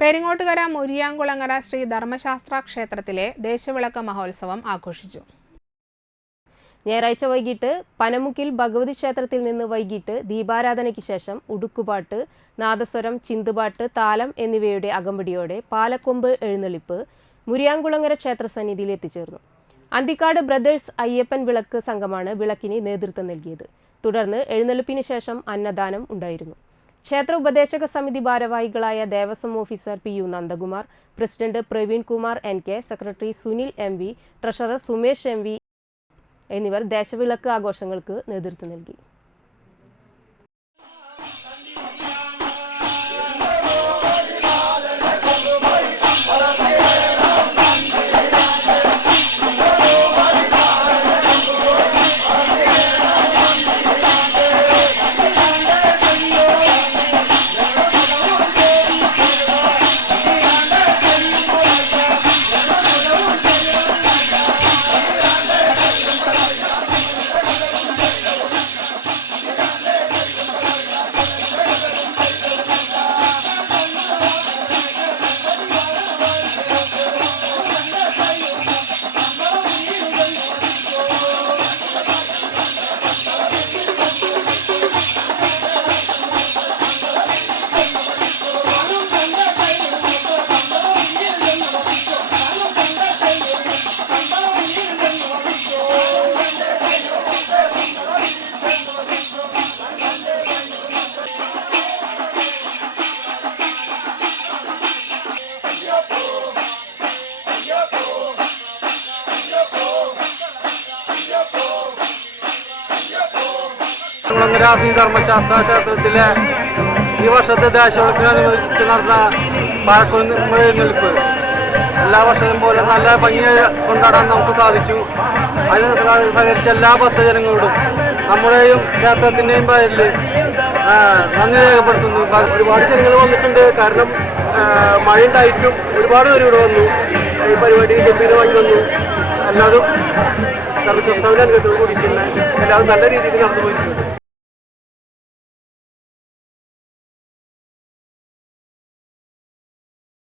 പെരിങ്ങോട്ടുകര മുരിയാങ്കുളങ്ങര ശ്രീ ധർമ്മശാസ്ത്ര ക്ഷേത്രത്തിലെ ദേശവിളക്ക് മഹോത്സവം ആഘോഷിച്ചു. ഞായറാഴ്ച വൈകിട്ട് പനമുക്കിൽ ഭഗവതി ക്ഷേത്രത്തിൽ നിന്ന് വൈകിട്ട് ദീപാരാധനയ്ക്ക് ശേഷം ഉടുക്കുപാട്ട് നാദസ്വരം ചിന്തുപാട്ട് താലം എന്നിവയുടെ അകമ്പടിയോടെ പാലക്കൊമ്പ് എഴുന്നള്ളിപ്പ് മുരിയാങ്കുളങ്ങര ക്ഷേത്ര സന്നിധിയിൽ എത്തിച്ചേർന്നു. അന്തിക്കാട് ബ്രദേഴ്സ് അയ്യപ്പൻ വിളക്ക് സംഘമാണ് വിളക്കിന് നേതൃത്വം നൽകിയത്. തുടർന്ന് എഴുന്നള്ളിപ്പിന് ശേഷം അന്നദാനം ഉണ്ടായിരുന്നു. ക്ഷേത്ര ഉപദേശക സമിതി ഭാരവാഹികളായ Devaswom officer P U Nandakumar president Praveen Kumar N K secretary Sunil M V treasurer Sumesh M V എന്നിവർ ദേശവിളക്ക് ആഘോഷങ്ങൾക്ക് നേതൃത്വം നൽകി. ശ്രീ ധർമ്മശാസ്ത്ര ക്ഷേത്രത്തിലെ ഈ വർഷത്തെ ദേശവിളക്കിനനുബന്ധിച്ച് നടന്ന എഴുന്നേൽപ്പ് എല്ലാ വർഷവും പോലെ നല്ല ഭംഗിയായി കൊണ്ടാടാൻ നമുക്ക് സാധിച്ചു. അതിന് സഹ- സഹകരിച്ച എല്ലാ ഭക്തജനങ്ങളോടും നമ്മുടെയും ക്ഷേത്രത്തിന്റെയും പേരിൽ നന്ദി രേഖപ്പെടുത്തുന്നു. ഒരുപാട് ജനങ്ങൾ വന്നിട്ടുണ്ട്. കാരണം മഴ ഉണ്ടായിട്ടും ഒരുപാട് പേര് ഇവിടെ വന്നു. ഈ പരിപാടി ഗംഭീരമായി വന്നു. എല്ലാവരും ധർമ്മശാസ്ത്രവിന്റെ അനുഗ്രഹത്തോട് കൂടി എല്ലാവരും നല്ല രീതിയിൽ നടന്നു പോയിട്ടുണ്ട്